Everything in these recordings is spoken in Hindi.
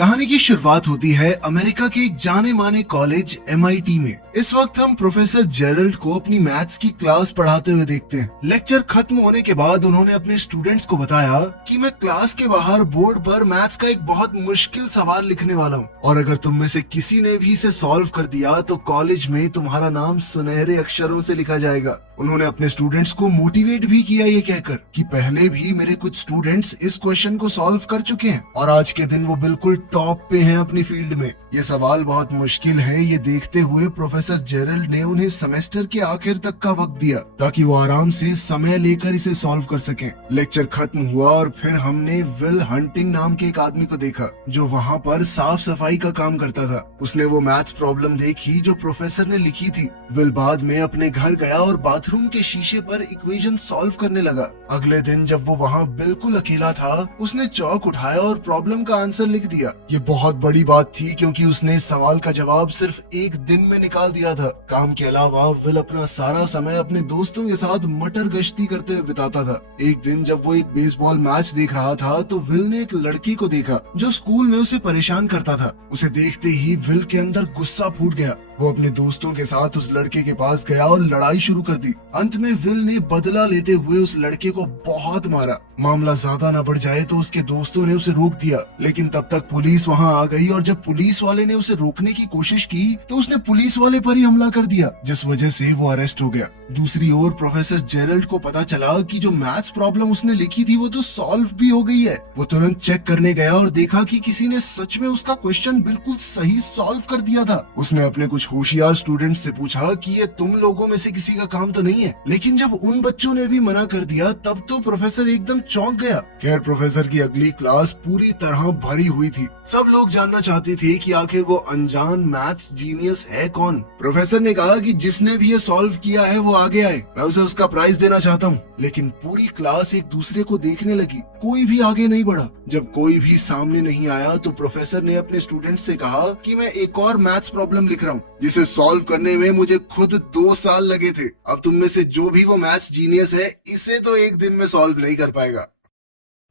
कहानी की शुरुआत होती है अमेरिका के एक जाने माने कॉलेज MIT में। इस वक्त हम प्रोफेसर जेरल्ड को अपनी मैथ्स की क्लास पढ़ाते हुए देखते हैं। लेक्चर खत्म होने के बाद उन्होंने अपने स्टूडेंट्स को बताया कि मैं क्लास के बाहर बोर्ड पर मैथ्स का एक बहुत मुश्किल सवाल लिखने वाला हूँ और अगर तुम में से किसी ने भी इसे सॉल्व कर दिया तो कॉलेज में तुम्हारा नाम सुनहरे अक्षरों से लिखा जाएगा। उन्होंने अपने स्टूडेंट्स को मोटिवेट भी किया ये कहकर कि पहले भी मेरे कुछ स्टूडेंट्स इस क्वेश्चन को सॉल्व कर चुके हैं और आज के दिन वो बिल्कुल टॉप पे हैं अपनी फील्ड में। ये सवाल बहुत मुश्किल है, ये देखते हुए प्रोफेसर जेरल्ड ने उन्हें सेमेस्टर के आखिर तक का वक्त दिया ताकि वो आराम से समय लेकर इसे सॉल्व कर सकें। लेक्चर खत्म हुआ और फिर हमने विल हंटिंग नाम के एक आदमी को देखा जो वहाँ पर साफ सफाई का काम करता था। उसने वो मैथ्स प्रॉब्लम देखी जो प्रोफेसर ने लिखी थी। विल बाद में अपने घर गया और बाथरूम के शीशे पर इक्वेशन सॉल्व करने लगा। अगले दिन जब वो वहाँ बिल्कुल अकेला था उसने चौक उठाया और प्रॉब्लम का आंसर लिख दिया। ये बहुत बड़ी बात थी क्योंकि उसने इस सवाल का जवाब सिर्फ एक दिन में निकाल दिया था। काम के अलावा विल अपना सारा समय अपने दोस्तों के साथ मटर गश्ती करते हुए बिताता था। एक दिन जब वो एक बेसबॉल मैच देख रहा था तो विल ने एक लड़की को देखा जो स्कूल में उसे परेशान करता था। उसे देखते ही विल के अंदर गुस्सा फूट गया। वो अपने दोस्तों के साथ उस लड़के के पास गया और लड़ाई शुरू कर दी। अंत में विल ने बदला लेते हुए उस लड़के को बहुत मारा। मामला ज्यादा न बढ़ जाए तो उसके दोस्तों ने उसे रोक दिया, लेकिन तब तक पुलिस वहां आ गई और जब पुलिस वाले ने उसे रोकने की कोशिश की तो उसने पुलिस वाले पर ही हमला कर दिया, जिस वजह से वो अरेस्ट हो गया। दूसरी ओर प्रोफेसर जेरल्ड को पता चला कि जो मैथ्स प्रॉब्लम उसने लिखी थी वो तो सॉल्व भी हो गई है। वो तुरंत चेक करने गया और देखा कि किसी ने सच में उसका क्वेश्चन बिल्कुल सही सॉल्व कर दिया था। उसने अपने कुछ होशियार स्टूडेंट से पूछा कि ये तुम लोगों में से किसी का काम तो नहीं है, लेकिन जब उन बच्चों ने भी मना कर दिया तब तो प्रोफेसर एकदम चौंक गया। खैर प्रोफेसर की अगली क्लास पूरी तरह भरी हुई थी। सब लोग जानना चाहते थे कि आखिर वो अनजान मैथ्स जीनियस है कौन। प्रोफेसर ने कहा कि जिसने भी ये सॉल्व किया है वो आगे आए, मैं उसे उसका प्राइज देना चाहता हूँ। लेकिन पूरी क्लास एक दूसरे को देखने लगी, कोई भी आगे नहीं बढ़ा। जब कोई भी सामने नहीं आया तो प्रोफेसर ने अपने स्टूडेंट से कहा कि मैं एक और मैथ्स प्रॉब्लम लिख रहा हूँ जिसे सॉल्व करने में मुझे खुद 2 साल लगे थे। अब तुम में से जो भी वो मैथ्स जीनियस है इसे तो एक दिन में सॉल्व नहीं कर पाएगा।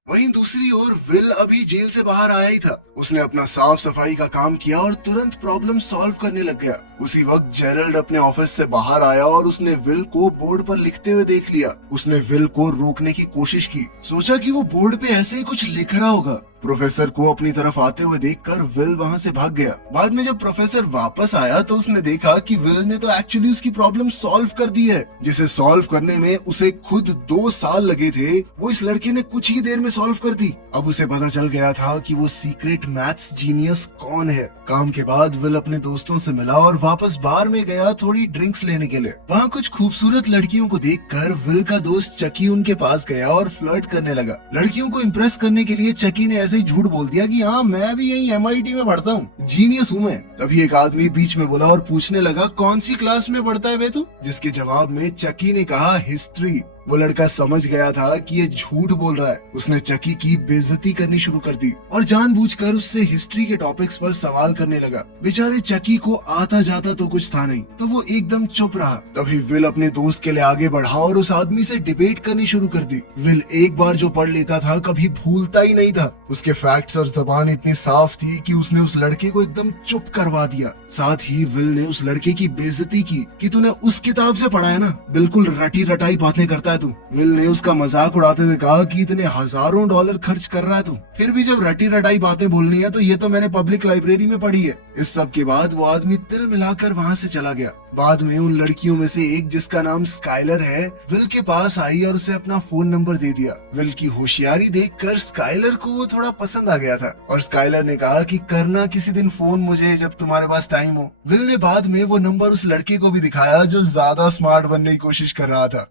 वहीं दूसरी ओर विल अभी जेल से बाहर आया ही था। उसने अपना साफ सफाई का काम किया और तुरंत प्रॉब्लम सॉल्व करने लग गया। उसी वक्त जेरल्ड अपने ऑफिस से बाहर आया और उसने विल को बोर्ड पर लिखते हुए देख लिया। उसने विल को रोकने की कोशिश की, सोचा कि वो बोर्ड पे ऐसे ही कुछ लिख रहा होगा। प्रोफेसर को अपनी तरफ आते हुए देखकर विल वहां से भाग गया। बाद में जब प्रोफेसर वापस आया तो उसने देखा कि विल ने तो एक्चुअली उसकी प्रॉब्लम सॉल्व कर दी है, जिसे सॉल्व करने में उसे खुद 2 साल लगे थे, वो इस लड़के ने कुछ ही देर में सॉल्व कर दी। अब उसे पता चल गया था कि वो सीक्रेट मैथ्स जीनियस कौन है। काम के बाद विल अपने दोस्तों से मिला और वापस बार में गया थोड़ी ड्रिंक्स लेने के लिए। वहाँ कुछ खूबसूरत लड़कियों को देखकर विल का दोस्त चकी उनके पास गया और फ्लर्ट करने लगा। लड़कियों को इम्प्रेस करने के लिए चकी ने ऐसे ही झूठ बोल दिया कि हाँ मैं भी यही MIT में पढ़ता हूँ, जीनियस हूँ मैं। तभी एक आदमी बीच में बोला और पूछने लगा कौन सी क्लास में पढ़ता है बे तू? जिसके जवाब में चकी ने कहा हिस्ट्री। वो लड़का समझ गया था कि ये झूठ बोल रहा है। उसने चकी की बेइज्जती करनी शुरू कर दी और जानबूझकर उससे हिस्ट्री के टॉपिक्स पर सवाल करने लगा। बेचारे चकी को आता जाता तो कुछ था नहीं, तो वो एकदम चुप रहा। तभी विल अपने दोस्त के लिए आगे बढ़ा और उस आदमी से डिबेट करनी शुरू कर दी। विल एक बार जो पढ़ लेता था कभी भूलता ही नहीं था। उसके फैक्ट्स और जबान इतनी साफ थी कि उसने उस लड़के को एकदम चुप करवा दिया। साथ ही विल ने उस लड़के की बेइज्जती की कि तूने उस किताब से पढ़ा है ना, बिल्कुल रटी रटाई बातें करता है तू। विल ने उसका मजाक उड़ाते हुए कहा कि इतने हजारों डॉलर खर्च कर रहा है तू, फिर भी जब रटी रटाई बातें बोलनी है तो ये तो मैंने पब्लिक लाइब्रेरी में पढ़ी है। इस सब के बाद वो आदमी तिल मिलाकर वहाँ से चला गया। बाद में उन लड़कियों में से एक जिसका नाम स्काइलर है विल के पास आई और उसे अपना फोन नंबर दे दिया। विल की होशियारी देखकर स्काइलर को वो थोड़ा पसंद आ गया था और स्काइलर ने कहा कि करना किसी दिन फोन मुझे जब तुम्हारे पास टाइम हो। विल ने बाद में वो नंबर उस लड़के को भी दिखाया जो ज्यादा स्मार्ट बनने की कोशिश कर रहा था।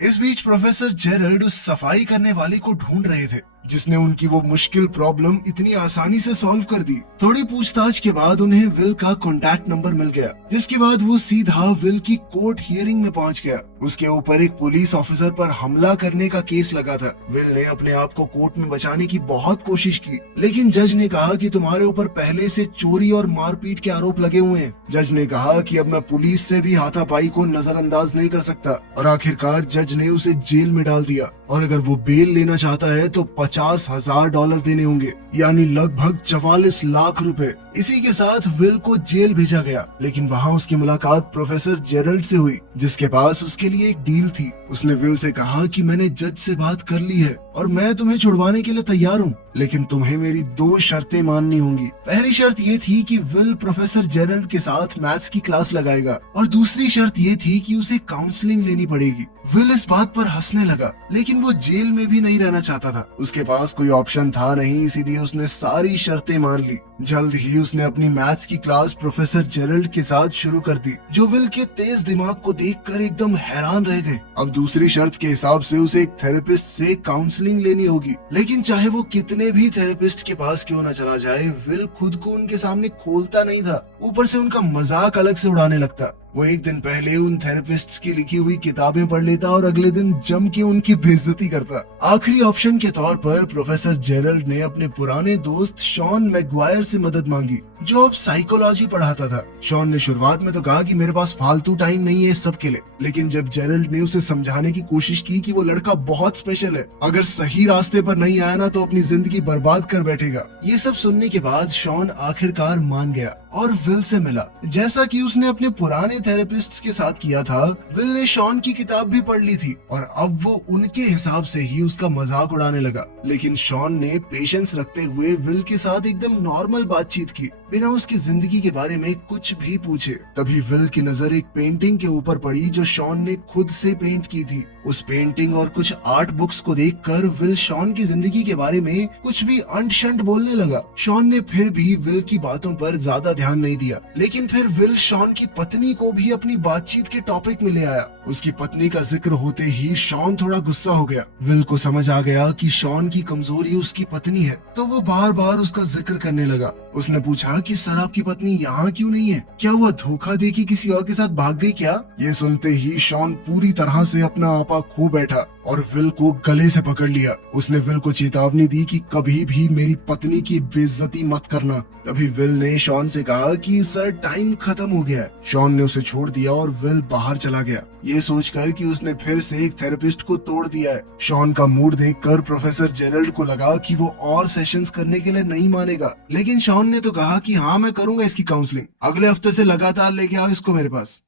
इस बीच प्रोफेसर जेरल्ड उस सफाई करने वाले को ढूंढ रहे थे जिसने उनकी वो मुश्किल प्रॉब्लम इतनी आसानी से सॉल्व कर दी। थोड़ी पूछताछ के बाद उन्हें विल का कॉन्टैक्ट नंबर मिल गया, जिसके बाद वो सीधा विल की कोर्ट हियरिंग में पहुंच गया। उसके ऊपर एक पुलिस ऑफिसर पर हमला करने का केस लगा था। विल ने अपने आप को कोर्ट में बचाने की बहुत कोशिश की, लेकिन जज ने कहा कि तुम्हारे ऊपर पहले से चोरी और मारपीट के आरोप लगे हुए हैं। जज ने कहा कि अब मैं पुलिस से भी हाथापाई को नजरअंदाज नहीं कर सकता, और आखिरकार जज ने उसे जेल में डाल दिया। और अगर वो बेल लेना चाहता है तो $50,000 देने होंगे, यानी लगभग 44 लाख रुपए। इसी के साथ विल को जेल भेजा गया, लेकिन वहाँ उसकी मुलाकात प्रोफेसर जेरल्ड से हुई, जिसके पास उसके लिए एक डील थी। उसने विल से कहा कि मैंने जज से बात कर ली है और मैं तुम्हें छुड़वाने के लिए तैयार हूँ, लेकिन तुम्हें मेरी 2 शर्तें माननी होंगी। पहली शर्त ये थी कि विल प्रोफेसर जेरल्ड के साथ मैथ्स की क्लास लगाएगा, और दूसरी शर्त ये थी कि उसे काउंसलिंग लेनी पड़ेगी। विल इस बात पर हंसने लगा, लेकिन वो जेल में भी नहीं रहना चाहता था। उसके पास कोई ऑप्शन था नहीं, इसीलिए उसने सारी शर्तें मान ली। जल्द ही उसने अपनी मैथ्स की क्लास प्रोफेसर जेरल्ड के साथ शुरू कर दी, जो विल के तेज दिमाग को देखकर एकदम हैरान रह गए। अब दूसरी शर्त के हिसाब से उसे एक थेरेपिस्ट से काउंसलिंग लेनी होगी, लेकिन चाहे वो कितने भी थेरेपिस्ट के पास क्यों न चला जाए, विल खुद को उनके सामने खोलता नहीं था। ऊपर से उनका मजाक अलग से उड़ाने लगता। वो एक दिन पहले उन थेरेपिस्ट्स की लिखी हुई किताबें पढ़ लेता और अगले दिन जम के उनकी बेइज्जती करता। आखिरी ऑप्शन के तौर पर प्रोफेसर जेरल्ड ने अपने पुराने दोस्त शॉन मैगवायर से मदद मांगी, जो अब साइकोलॉजी पढ़ाता था। शॉन ने शुरुआत में तो कहा कि मेरे पास फालतू टाइम नहीं है इस सब के लिए, लेकिन जब जेरल्ड ने उसे समझाने की कोशिश की कि वो लड़का बहुत स्पेशल है, अगर सही रास्ते पर नहीं आया ना तो अपनी जिंदगी बर्बाद कर बैठेगा। ये सब सुनने के बाद शॉन आखिरकार मान गया और विल से मिला। जैसा कि उसने अपने पुराने थेरेपिस्ट के साथ किया था, विल ने शॉन की किताब भी पढ़ ली थी और अब वो उनके हिसाब से ही उसका मजाक उड़ाने लगा। लेकिन शॉन ने पेशेंस रखते हुए विल के साथ एकदम नॉर्मल बातचीत की, बिना उसकी जिंदगी के बारे में कुछ भी पूछे। तभी विल की नजर एक पेंटिंग के ऊपर पड़ी जो शॉन ने खुद से पेंट की थी। उस पेंटिंग और कुछ आर्ट बुक्स को देखकर विल शॉन की जिंदगी के बारे में कुछ भी अंट शंट बोलने लगा। शॉन ने फिर भी विल की बातों पर ज्यादा ध्यान नहीं दिया, लेकिन फिर विल शॉन की पत्नी को भी अपनी बातचीत के टॉपिक में ले आया। उसकी पत्नी का जिक्र होते ही शॉन थोड़ा गुस्सा हो गया। विल को समझ आ गया कि शॉन की कमजोरी उसकी पत्नी है, तो वो बार बार उसका जिक्र करने लगा। उसने पूछा कि सर आपकी पत्नी यहाँ क्यों नहीं है? क्या वो धोखा दे के किसी और के साथ भाग गई क्या? ये सुनते ही शॉन पूरी तरह से अपना आपा खो बैठा और विल को गले से पकड़ लिया। उसने विल को चेतावनी दी कि कभी भी मेरी पत्नी की बेइज्जती मत करना। तभी विल ने शॉन से कहा कि सर टाइम खत्म हो गया है। शॉन ने उसे छोड़ दिया और विल बाहर चला गया, ये सोचकर कि उसने फिर से एक थेरेपिस्ट को तोड़ दिया है। शॉन का मूड देखकर प्रोफेसर जेरल्ड को लगा कि वो और सेशंस करने के लिए नहीं मानेगा, लेकिन शॉन ने तो कहा कि हाँ मैं करूंगा इसकी काउंसलिंग, अगले हफ्ते से लगातार लेके आओ इसको मेरे पास।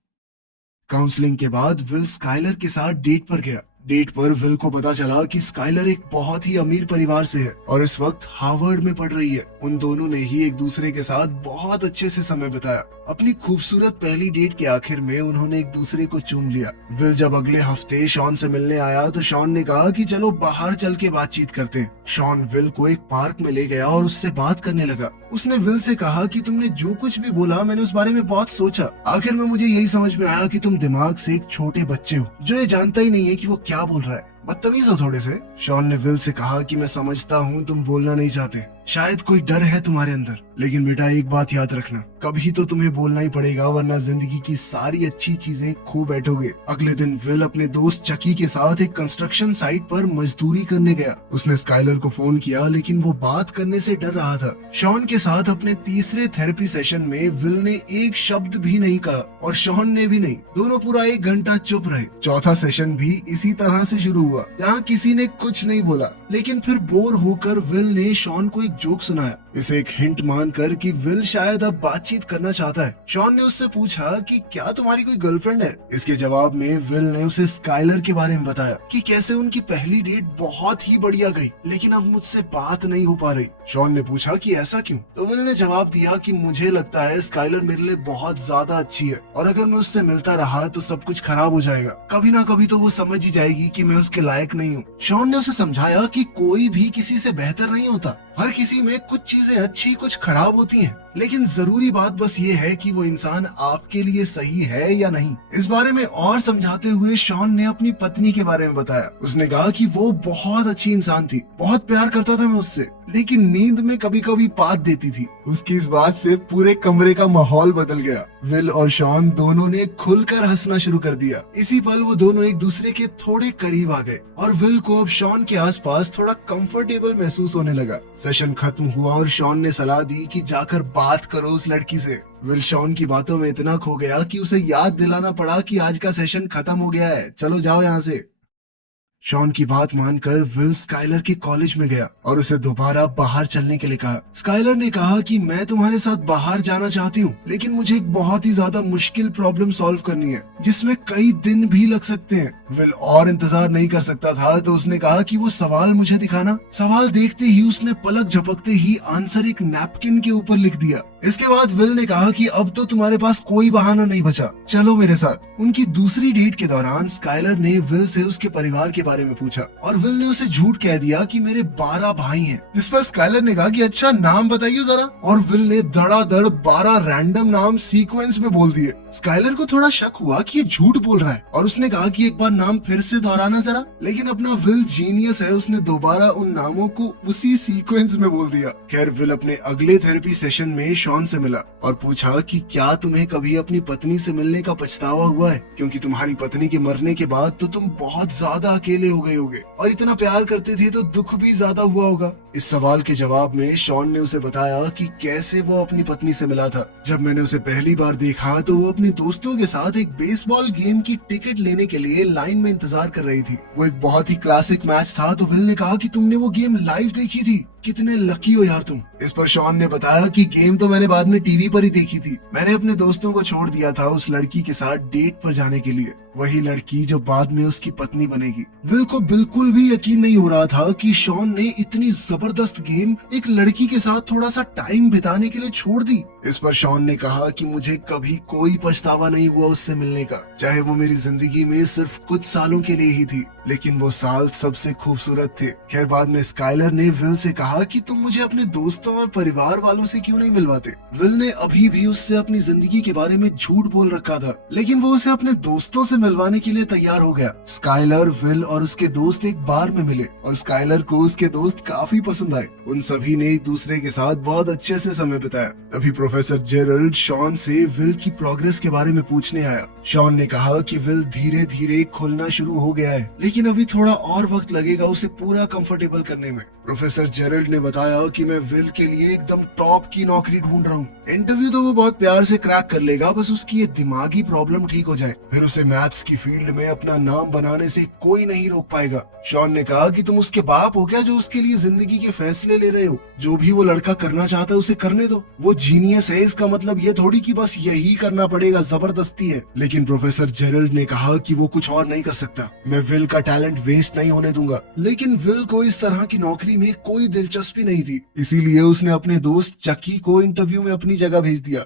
काउंसलिंग के बाद विल स्काइलर के साथ डेट पर गया। डेट पर विल को पता चला कि स्काइलर एक बहुत ही अमीर परिवार से है और इस वक्त हार्वर्ड में पढ़ रही है। उन दोनों ने ही एक दूसरे के साथ बहुत अच्छे से समय बिताया। अपनी खूबसूरत पहली डेट के आखिर में उन्होंने एक दूसरे को चूम लिया। विल जब अगले हफ्ते शॉन से मिलने आया तो शॉन ने कहा कि चलो बाहर चल के बातचीत करते हैं। शॉन विल को एक पार्क में ले गया और उससे बात करने लगा। उसने विल से कहा कि तुमने जो कुछ भी बोला मैंने उस बारे में बहुत सोचा। आखिर में मुझे यही समझ में आया कि तुम दिमाग से एक छोटे बच्चे हो जो ये जानता ही नहीं है कि वो क्या बोल रहा है। बदतमीज हो थोड़े से। शॉन ने विल से कहा कि मैं समझता हूँ तुम बोलना नहीं चाहते, शायद कोई डर है तुम्हारे अंदर, लेकिन बेटा एक बात याद रखना, कभी तो तुम्हें बोलना ही पड़ेगा वरना जिंदगी की सारी अच्छी चीजें खो बैठोगे। अगले दिन विल अपने दोस्त चकी के साथ एक कंस्ट्रक्शन साइट पर मजदूरी करने गया। उसने स्काइलर को फोन किया लेकिन वो बात करने से डर रहा था। शॉन के साथ अपने तीसरे थेरेपी सेशन में विल ने एक शब्द भी नहीं कहा और शॉन ने भी नहीं। दोनों पूरा 1 घंटा चुप रहे। चौथा सेशन भी इसी तरह से शुरू हुआ, जहाँ किसी ने कुछ नहीं बोला, लेकिन फिर बोर होकर विल ने शॉन को एक जोक सुनाया। इसे एक हिंट मानकर कि विल शायद अब बातचीत करना चाहता है। शॉन ने उससे पूछा कि क्या तुम्हारी कोई गर्लफ्रेंड है? इसके जवाब में विल ने उसे स्काइलर के बारे में बताया कि कैसे उनकी पहली डेट बहुत ही बढ़िया गई, लेकिन अब मुझसे बात नहीं हो पा रही। शॉन ने पूछा कि ऐसा क्यों? तो विल ने जवाब दिया कि मुझे लगता है स्काइलर मेरे लिए बहुत ज्यादा अच्छी है और अगर मैं उससे मिलता रहा तो सब कुछ खराब हो जाएगा। कभी ना कभी तो वो समझ ही जाएगी कि मैं उसके लायक नहीं हूँ। शॉन ने उसे समझाया कि कोई भी किसी से बेहतर नहीं होता, हर किसी में कुछ चीजें अच्छी कुछ खराब होती हैं, लेकिन जरूरी बात बस ये है कि वो इंसान आपके लिए सही है या नहीं। इस बारे में और समझाते हुए शॉन ने अपनी पत्नी के बारे में बताया। उसने कहा कि वो बहुत अच्छी इंसान थी, बहुत प्यार करता था मैं उससे, लेकिन नींद में कभी कभी पात देती थी। उसकी इस बात से पूरे कमरे का माहौल बदल गया। विल और शॉन दोनों ने खुलकर हंसना शुरू कर दिया। इसी पल वो दोनों एक दूसरे के थोड़े करीब आ गए और विल को अब शॉन के आसपास थोड़ा कंफर्टेबल महसूस होने लगा। सेशन खत्म हुआ और शॉन ने सलाह दी कि जाकर बात करो उस लड़की से। विल शॉन की बातों में इतना खो गया कि उसे याद दिलाना पड़ा कि आज का सेशन खत्म हो गया है, चलो जाओ यहाँ से। शॉन की बात मानकर विल स्काइलर के कॉलेज में गया और उसे दोबारा बाहर चलने के लिए कहा। स्काइलर ने कहा कि मैं तुम्हारे साथ बाहर जाना चाहती हूँ, लेकिन मुझे एक बहुत ही ज्यादा मुश्किल प्रॉब्लम सॉल्व करनी है जिसमें कई दिन भी लग सकते हैं। विल और इंतजार नहीं कर सकता था तो उसने कहा कि वो सवाल मुझे दिखाना। सवाल देखते ही उसने पलक झपकते ही आंसर एक नैपकिन के ऊपर लिख दिया। इसके बाद विल ने कहा कि अब तो तुम्हारे पास कोई बहाना नहीं बचा, चलो मेरे साथ। उनकी दूसरी डेट के दौरान स्काइलर ने विल से उसके परिवार के बारे में पूछा और विल ने उसे झूठ कह दिया कि मेरे 12 भाई हैं। जिस पर स्काइलर ने कहा कि अच्छा नाम बताइए जरा, और विल ने धड़ाधड़ 12 रैंडम नाम सीक्वेंस में बोल दिए। स्काइलर को थोड़ा शक हुआ कि ये झूठ बोल रहा है और उसने कहा कि एक बार नाम फिर से दोहराना जरा, लेकिन अपना विल जीनियस है, उसने दोबारा उन नामों को उसी सीक्वेंस में बोल दिया। खैर विल अपने अगले थेरेपी सेशन में शॉन से मिला और पूछा कि क्या तुम्हें कभी अपनी पत्नी से मिलने का पछतावा हुआ है, क्योंकि तुम्हारी पत्नी के मरने के बाद तो तुम बहुत ज्यादा अकेले हो गए होगे और इतना प्यार करते थे तो दुख भी ज्यादा हुआ होगा। इस सवाल के जवाब में शॉन ने उसे बताया कि कैसे वो अपनी पत्नी से मिला था। जब मैंने उसे पहली बार देखा तो वो अपने दोस्तों के साथ एक बेसबॉल गेम की टिकट लेने के लिए लाइन में इंतजार कर रही थी। वो एक बहुत ही क्लासिक मैच था। तो विल ने कहा कि तुमने वो गेम लाइव देखी थी, कितने लकी हो यार तुम। इस पर शॉन ने बताया कि गेम तो मैंने बाद में टीवी पर ही देखी थी, मैंने अपने दोस्तों को छोड़ दिया था उस लड़की के साथ डेट पर जाने के लिए, वही लड़की जो बाद में उसकी पत्नी बनेगी। विल को बिल्कुल भी यकीन नहीं हो रहा था कि शॉन ने इतनी जबरदस्त गेम एक लड़की के साथ थोड़ा सा टाइम बिताने के लिए छोड़ दी। इस पर शॉन ने कहा कि मुझे कभी कोई पछतावा नहीं हुआ उससे मिलने का, चाहे वो मेरी जिंदगी में सिर्फ कुछ सालों के लिए ही थी, लेकिन वो साल सबसे खूबसूरत थे। खैर बाद में स्काइलर ने विल से कहा कि तुम मुझे अपने दोस्तों और परिवार वालों से क्यों नहीं मिलवाते। विल ने अभी भी उससे अपनी जिंदगी के बारे में झूठ बोल रखा था, लेकिन वो उसे अपने दोस्तों से मिलवाने के लिए तैयार हो गया। स्काइलर, विल और उसके दोस्त एक बार में मिले और स्काइलर को उसके दोस्त काफी पसंद आए। उन सभी ने एक दूसरे के साथ बहुत अच्छे से समय बिताया। तभी प्रोफेसर जेरल्ड शॉन से विल की प्रोग्रेस के बारे में पूछने आया। शॉन ने कहा कि विल धीरे धीरे खुलना शुरू हो गया है, लेकिन अभी थोड़ा और वक्त लगेगा उसे पूरा कंफर्टेबल करने में। प्रोफेसर जेरल्ड ने बताया कि मैं विल के लिए एकदम टॉप की नौकरी ढूंढ रहा हूँ। इंटरव्यू तो वो बहुत प्यार से क्रैक कर लेगा, बस उसकी ये दिमागी प्रॉब्लम ठीक हो जाए, फिर उसे मैथ्स की फील्ड में अपना नाम बनाने से कोई नहीं रोक पाएगा। शॉन ने कहा कि तुम उसके बाप हो क्या जो उसके लिए जिंदगी के फैसले ले रहे हो? जो भी वो लड़का करना चाहता है उसे करने दो। वो जीनियस है, इसका मतलब ये थोड़ी कि बस यही करना पड़ेगा, जबरदस्ती है। लेकिन प्रोफेसर जेरल्ड ने कहा कि वो कुछ और नहीं कर सकता, मैं विल का टैलेंट वेस्ट नहीं होने दूंगा। लेकिन विल को इस तरह की नौकरी में कोई दिलचस्पी नहीं थी, इसीलिए उसने अपने दोस्त चकी को इंटरव्यू में अपनी जगह भेज दिया।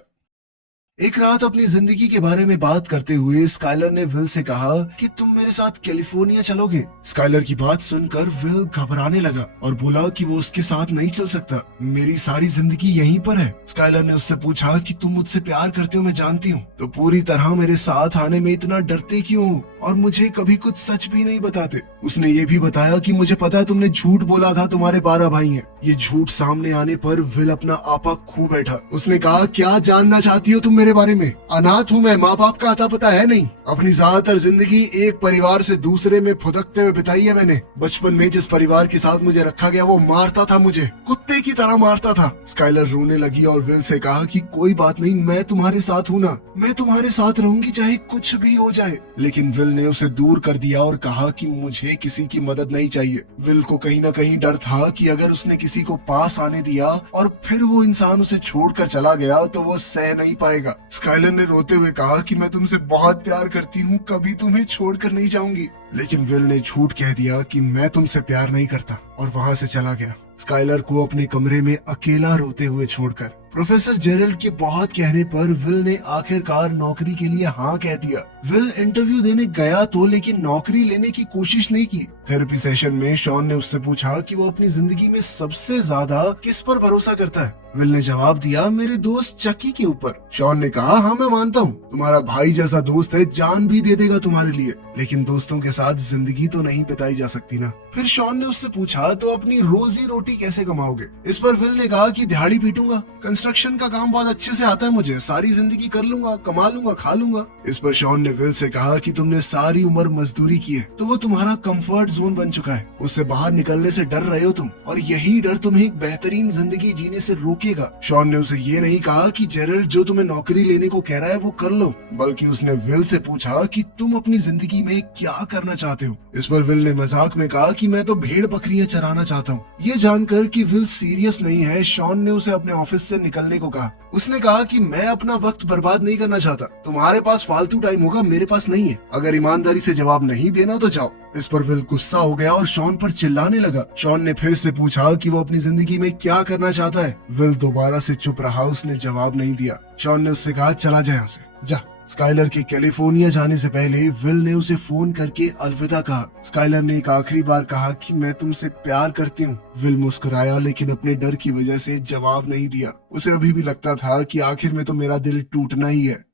एक रात अपनी जिंदगी के बारे में बात करते हुए स्काइलर ने विल से कहा कि तुम मेरे साथ कैलिफोर्निया चलोगे। स्काइलर की बात सुनकर विल घबराने लगा और बोला कि वो उसके साथ नहीं चल सकता, मेरी सारी जिंदगी यहीं पर है। स्काइलर ने उससे पूछा कि तुम मुझसे प्यार करते हो, मैं जानती हूँ, तो पूरी तरह मेरे साथ आने में इतना डरते क्यों हो और मुझे कभी कुछ सच भी नहीं बताते। उसने ये भी बताया कि मुझे पता है तुमने झूठ बोला था, तुम्हारे 12 भाई हैं। ये झूठ सामने आने पर विल अपना आपा खो बैठा। उसने कहा क्या जानना चाहती हो तुम मेरे बारे में? अनाथ हूँ मैं, माँ बाप का आता पता है नहीं। अपनी ज्यादातर जिंदगी एक परिवार से दूसरे में फुदकते हुए बिताई है मैंने। बचपन में जिस परिवार के साथ मुझे रखा गया वो मारता था, मुझे कुत्ते की तरह मारता था। स्काइलर रोने लगी और विल से कहा कि कोई बात नहीं, मैं तुम्हारे साथ हूँ ना, मैं तुम्हारे साथ रहूंगी चाहे कुछ भी हो जाए। लेकिन विल ने उसे दूर कर दिया और कहा कि मुझे किसी की मदद नहीं चाहिए। विल को कहीं न कहीं डर था कि अगर उसने किसी को पास आने दिया और फिर वो इंसान उसे छोड़कर चला गया तो वो सह नहीं पाएगा। स्काइलर ने रोते हुए कहा कि मैं तुमसे बहुत प्यार करती हूँ, कभी तुम्हें छोड़कर नहीं जाऊंगी। लेकिन विल ने झूठ कह दिया कि मैं तुमसे प्यार नहीं करता और वहाँ से चला गया। स्काइलर को अपने कमरे में अकेला रोते हुए छोड़कर प्रोफेसर जेरल्ड के बहुत कहने पर विल ने आखिरकार नौकरी के लिए हाँ कह दिया। विल इंटरव्यू देने गया तो लेकिन नौकरी लेने की कोशिश नहीं की। थेरेपी सेशन में शॉन ने उससे पूछा कि वो अपनी जिंदगी में सबसे ज्यादा किस पर भरोसा करता है। विल ने जवाब दिया, मेरे दोस्त चकी के ऊपर। शॉन ने कहा, हाँ मैं मानता हूँ, तुम्हारा भाई जैसा दोस्त है, जान भी दे देगा तुम्हारे लिए, लेकिन दोस्तों के साथ जिंदगी तो नहीं बिताई जा सकती ना। फिर शॉन ने उससे पूछा, तो अपनी रोजी रोटी कैसे कमाओगे? इस पर विल ने कहा कि दिहाड़ी पीटूंगा, कंस्ट्रक्शन का काम बहुत अच्छे से आता है मुझे, सारी जिंदगी कर लूंगा, कमा लूंगा, खा लूंगा। इस पर शॉन ने विल से कहा कि तुमने सारी उम्र मजदूरी की है तो वो तुम्हारा कंफर्ट जोन बन चुका है, उससे बाहर निकलने से डर रहे हो तुम, और यही डर तुम्हें एक बेहतरीन जिंदगी जीने से रोकेगा। शॉन ने उसे ये नहीं कहा कि जेरल्ड जो तुम्हें नौकरी लेने को कह रहा है वो कर लो, बल्कि उसने विल से पूछा कि तुम अपनी जिंदगी में क्या करना चाहते हो। इस पर विल ने मजाक में कहा कि मैं तो भेड़ बकरियां चराना चाहता हूँ। ये जानकर कि विल सीरियस नहीं है, शॉन ने उसे अपने ऑफिस से निकलने को कहा। उसने कहा कि मैं अपना वक्त बर्बाद नहीं करना चाहता, तुम्हारे पास फालतू टाइम होगा, मेरे पास नहीं है, अगर ईमानदारी से जवाब नहीं देना तो जाओ। इस पर विल गुस्सा हो गया और शॉन पर चिल्लाने लगा। शॉन ने फिर से पूछा कि वो अपनी जिंदगी में क्या करना चाहता है। विल दोबारा से चुप रहा, उसने जवाब नहीं दिया। शॉन ने उससे कहा, चला जा यहाँ से, जा। स्काइलर के कैलिफोर्निया जाने से पहले विल ने उसे फोन करके अलविदा कहा। स्काइलर ने एक आखिरी बार कहा कि मैं तुमसे प्यार करती हूँ। विल मुस्कुराया लेकिन अपने डर की वजह से जवाब नहीं दिया। उसे अभी भी लगता था कि आखिर में तो मेरा दिल टूटना ही है।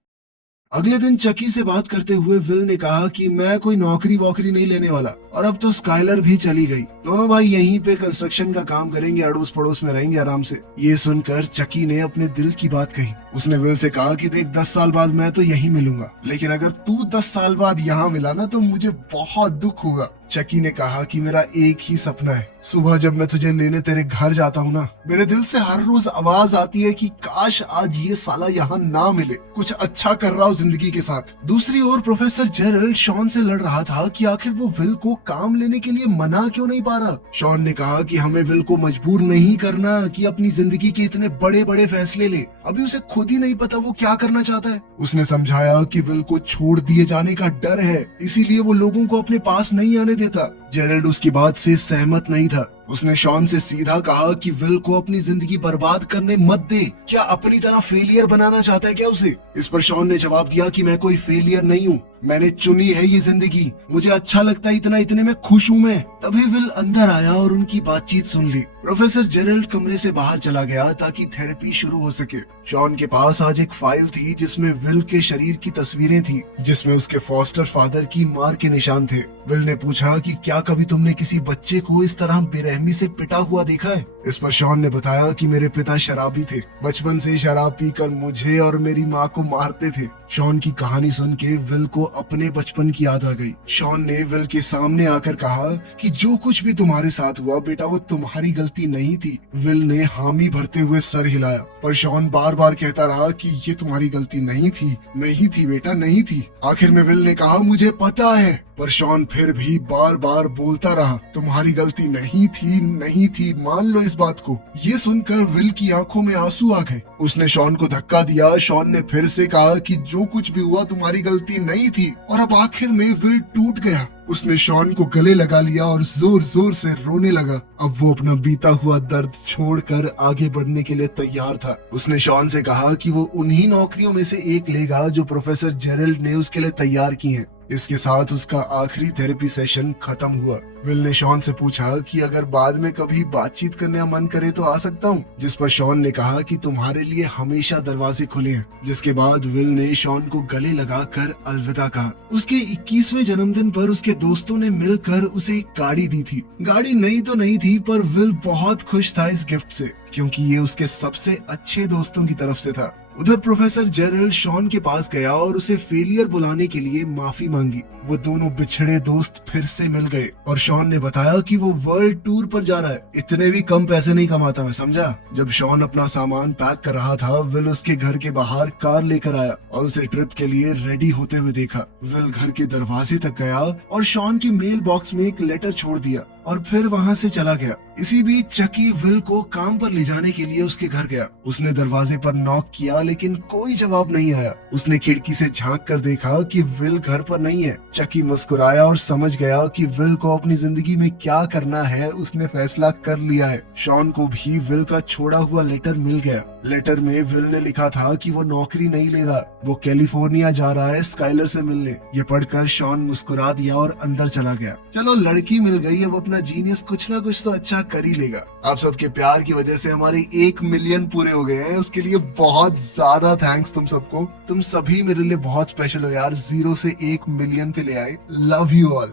अगले दिन चकी से बात करते हुए विल ने कहा कि मैं कोई नौकरी वोकरी नहीं लेने वाला, और अब तो स्काइलर भी चली गई, दोनों भाई यहीं पे कंस्ट्रक्शन का काम करेंगे, अड़ोस पड़ोस में रहेंगे आराम से। ये सुनकर चकी ने अपने दिल की बात कही। उसने विल से कहा कि देख 10 साल बाद मैं तो यहीं मिलूंगा, लेकिन अगर तू 10 साल बाद यहाँ मिला ना तो मुझे बहुत दुख होगा। चकी ने कहा कि मेरा एक ही सपना है, सुबह जब मैं तुझे लेने तेरे घर जाता हूँ ना, मेरे दिल से हर रोज आवाज आती है कि काश आज ये साला यहाँ ना मिले, कुछ अच्छा कर रहा हो जिंदगी के साथ। दूसरी ओर प्रोफेसर जेरल्ड शॉन से लड़ रहा था कि आखिर वो विल को काम लेने के लिए मना क्यों नहीं पा रहा। शॉन ने कहा कि हमें विल को मजबूर नहीं करना कि अपनी जिंदगी के इतने बड़े बड़े फैसले ले, अभी उसे खुद ही नहीं पता वो क्या करना चाहता है। उसने समझाया कि विल को छोड़ दिए जाने का डर है, इसीलिए वो लोगों को अपने पास नहीं आने देता। जेरल्ड उसकी बात से सहमत नहीं था। उसने शॉन से सीधा कहा कि विल को अपनी जिंदगी बर्बाद करने मत दे, क्या अपनी तरह फेलियर बनाना चाहता है क्या उसे? इस पर शॉन ने जवाब दिया कि मैं कोई फेलियर नहीं हूँ, मैंने चुनी है ये जिंदगी, मुझे अच्छा लगता है इतना, इतने में खुश हूँ मैं। तभी विल अंदर आया और उनकी बातचीत सुन ली। प्रोफेसर जेरल्ड कमरे से बाहर चला गया ताकि थेरेपी शुरू हो सके। शॉन के पास आज एक फाइल थी जिसमें विल के शरीर की तस्वीरें थी, जिसमें उसके फॉस्टर फादर की मार के निशान थे। विल ने पूछा कि क्या कभी तुमने किसी बच्चे को इस तरह बेरहमी से पिटा हुआ देखा है? इस पर शॉन ने बताया कि मेरे पिता शराबी थे, बचपन से शराब पीकर मुझे और मेरी माँ को मारते थे। शॉन की कहानी सुन के विल को अपने बचपन की याद आ गई। शॉन ने विल के सामने आकर कहा कि जो कुछ भी तुम्हारे साथ हुआ बेटा वो तुम्हारी गलती नहीं थी। विल ने हामी भरते हुए सर हिलाया, पर शॉन बार बार कहता रहा कि ये तुम्हारी गलती नहीं थी, नहीं थी बेटा, नहीं थी। आखिर में विल ने कहा मुझे पता है, पर शॉन फिर भी बार बार बोलता रहा तुम्हारी गलती नहीं थी, नहीं थी, मान लो इस बात को। ये सुनकर विल की आंखों में आंसू आ गए। उसने शॉन को धक्का दिया। शॉन ने फिर से कहा कि जो कुछ भी हुआ तुम्हारी गलती नहीं थी, और अब आखिर में विल टूट गया। उसने शॉन को गले लगा लिया और जोर जोर से रोने लगा। अब वो अपना बीता हुआ दर्द छोड़कर आगे बढ़ने के लिए तैयार था। उसने शॉन से कहा कि वो उन्हीं नौकरियों में से एक लेगा जो प्रोफेसर जेरल्ड ने उसके लिए तैयार की हैं। इसके साथ उसका आखिरी थेरेपी सेशन खत्म हुआ। विल ने शॉन से पूछा कि अगर बाद में कभी बातचीत करने का मन करे तो आ सकता हूँ, जिस पर शॉन ने कहा कि तुम्हारे लिए हमेशा दरवाजे खुले हैं। जिसके बाद विल ने शॉन को गले लगाकर अलविदा कहा। उसके 21वें जन्मदिन पर उसके दोस्तों ने मिलकर उसे एक गाड़ी दी थी। गाड़ी नई तो नहीं थी, पर विल बहुत खुश था इस गिफ्ट से, क्योंकि ये उसके सबसे अच्छे दोस्तों की तरफ से था। उधर प्रोफेसर जेरल्ड शॉन के पास गया और उसे फेलियर बुलाने के लिए माफी मांगी। वो दोनों बिछड़े दोस्त फिर से मिल गए और शॉन ने बताया कि वो वर्ल्ड टूर पर जा रहा है। इतने भी कम पैसे नहीं कमाता मैं, समझा। जब शॉन अपना सामान पैक कर रहा था, विल उसके घर के बाहर कार लेकर आया और उसे ट्रिप के लिए रेडी होते हुए देखा। विल घर के दरवाजे तक गया और शॉन की मेल बॉक्स में एक लेटर छोड़ दिया और फिर वहाँ से चला गया। इसी बीच चकी विल को काम पर ले जाने के लिए उसके घर गया। उसने दरवाजे पर नॉक किया लेकिन कोई जवाब नहीं आया। उसने खिड़की से झांक कर देखा कि विल घर पर नहीं है। चकी मुस्कुराया और समझ गया कि विल को अपनी जिंदगी में क्या करना है उसने फैसला कर लिया है। शॉन को भी विल का छोड़ा हुआ लेटर मिल गया। लेटर में विल ने लिखा था कि वो नौकरी नहीं ले रहा, वो कैलिफोर्निया जा रहा है स्काइलर से मिलने। ये पढ़कर शॉन मुस्कुरा दिया और अंदर चला गया। चलो लड़की मिल गई, अब अपना जीनियस कुछ ना कुछ तो अच्छा कर ही लेगा। आप सबके प्यार की वजह से हमारे 1 मिलियन पूरे हो गए हैं, उसके लिए बहुत ज्यादा थैंक्स तुम सबको। तुम सभी मेरे लिए बहुत स्पेशल हो यार, 0 से 1 मिलियन पे ले आए। Love you all.